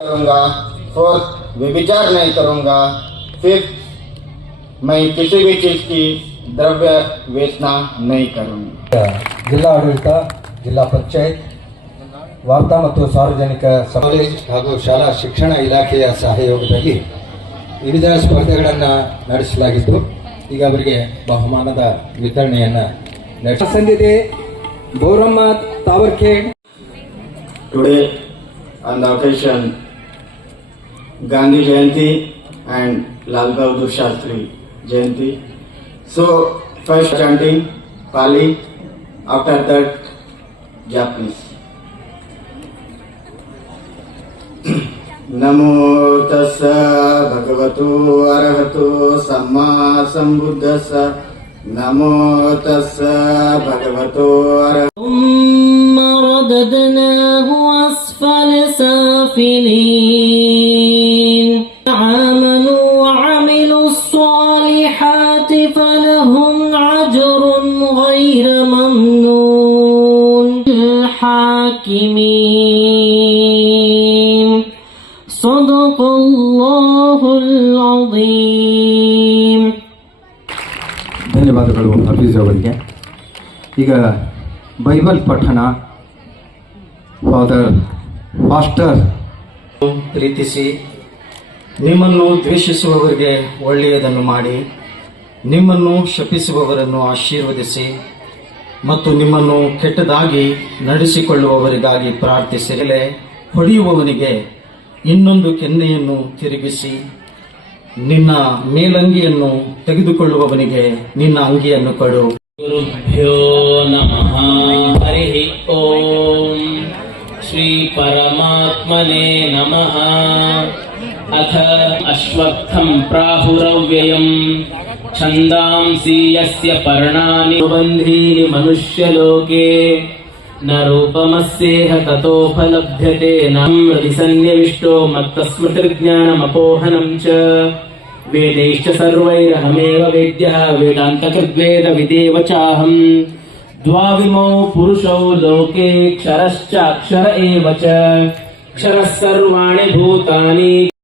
करूंगा फोर्थ व्यभिचार नहीं करूंगा फिफ्थ मैं किसी भी चीज की द्रव्य बेचना नहीं करूंगा ಜಿಲ್ಲಾ ಆಡಳಿತ ಜಿಲ್ಲಾ ಪಂಚಾಯತ್ ವಾರ್ತಾ ಮತ್ತು ಸಾರ್ವಜನಿಕ ಕಾಲೇಜ್ ಹಾಗೂ ಶಾಲಾ ಶಿಕ್ಷಣ ಇಲಾಖೆಯ ಸಹಯೋಗದಲ್ಲಿ ವಿವಿಧ ಸ್ಪರ್ಧೆಗಳನ್ನು ನಡೆಸಲಾಗಿದ್ದು ಈಗ ಅವರಿಗೆ ಬಹುಮಾನದ ವಿತರಣೆಯನ್ನು ನಡೆಸಂದಿದೆ Gowramma ತಾವರ್ಖೇಡ್ Today, on the occasion Gandhi Jayanti and Lal Bahadur Shastri Jayanti. So, first chanting Pali, after that Japanese. नमो तस्स भगवतो अरहतो सम्मा सम्बुद्धस्स नमो तस्स भगवतो अरहतो ثم رددناه أسفل سافلين آمنوا وعملوا الصالحات فلهم أجر غير ممنون الحاكمين صدق الله العظيم ಧನ್ಯವಾದಗಳು ಹಫೀಜ್ ಅವರಿಗೆ ಈಗ ಬೈಬಲ್ ಪಠಣ ಫಾದರ್ ಫಾಸ್ಟರ್ ಪ್ರೀತಿಸಿ ನಿಮ್ಮನ್ನು ದ್ವೇಷಿಸುವವರಿಗೆ ಒಳ್ಳೆಯದನ್ನು ಮಾಡಿ, ನಿಮ್ಮನ್ನು ಶಪಿಸುವವರನ್ನು ಆಶೀರ್ವದಿಸಿ ಮತ್ತು ನಿಮ್ಮನ್ನು ಕೆಟ್ಟದಾಗಿ ನಡೆಸಿಕೊಳ್ಳುವವರಿಗಾಗಿ ಪ್ರಾರ್ಥಿಸಿರಲೇ. ಹೊಡೆಯುವವನಿಗೆ ಇನ್ನೊಂದು ಕೆನ್ನೆಯನ್ನು ತಿರುಗಿಸಿ, ನಿನ್ನ ಮೇಲಂಗಿಯನ್ನು ತೆಗೆದುಕೊಳ್ಳುವವನಿಗೆ ನಿನ್ನ ಅಂಗಿಯನ್ನು ಕೊಡು. ಗುರುಭ್ಯೋ ನಮಃ. ಹರಿ ಓ. श्रीपरमात्मने नमः। अथ अश्वत्थम् प्राहुरव्ययम्। छन्दांसि यस्य पर्णानि। बन्धीनि मनुष्यलोके। न रूपमस्येह ततोपलभ्यते। न हृदि सन्निविष्टो मत्तस्मृतिर्ज्ञानमपोहनम् च। वेदैश्च सर्वैरहमेव वेद्यः। वेदान्तकृद्वेदविदेव चाहम् द्वाविमौ पुरुषौ लोके क्षरश्च अक्षर एव च क्षरः सर्वाणि भूतानि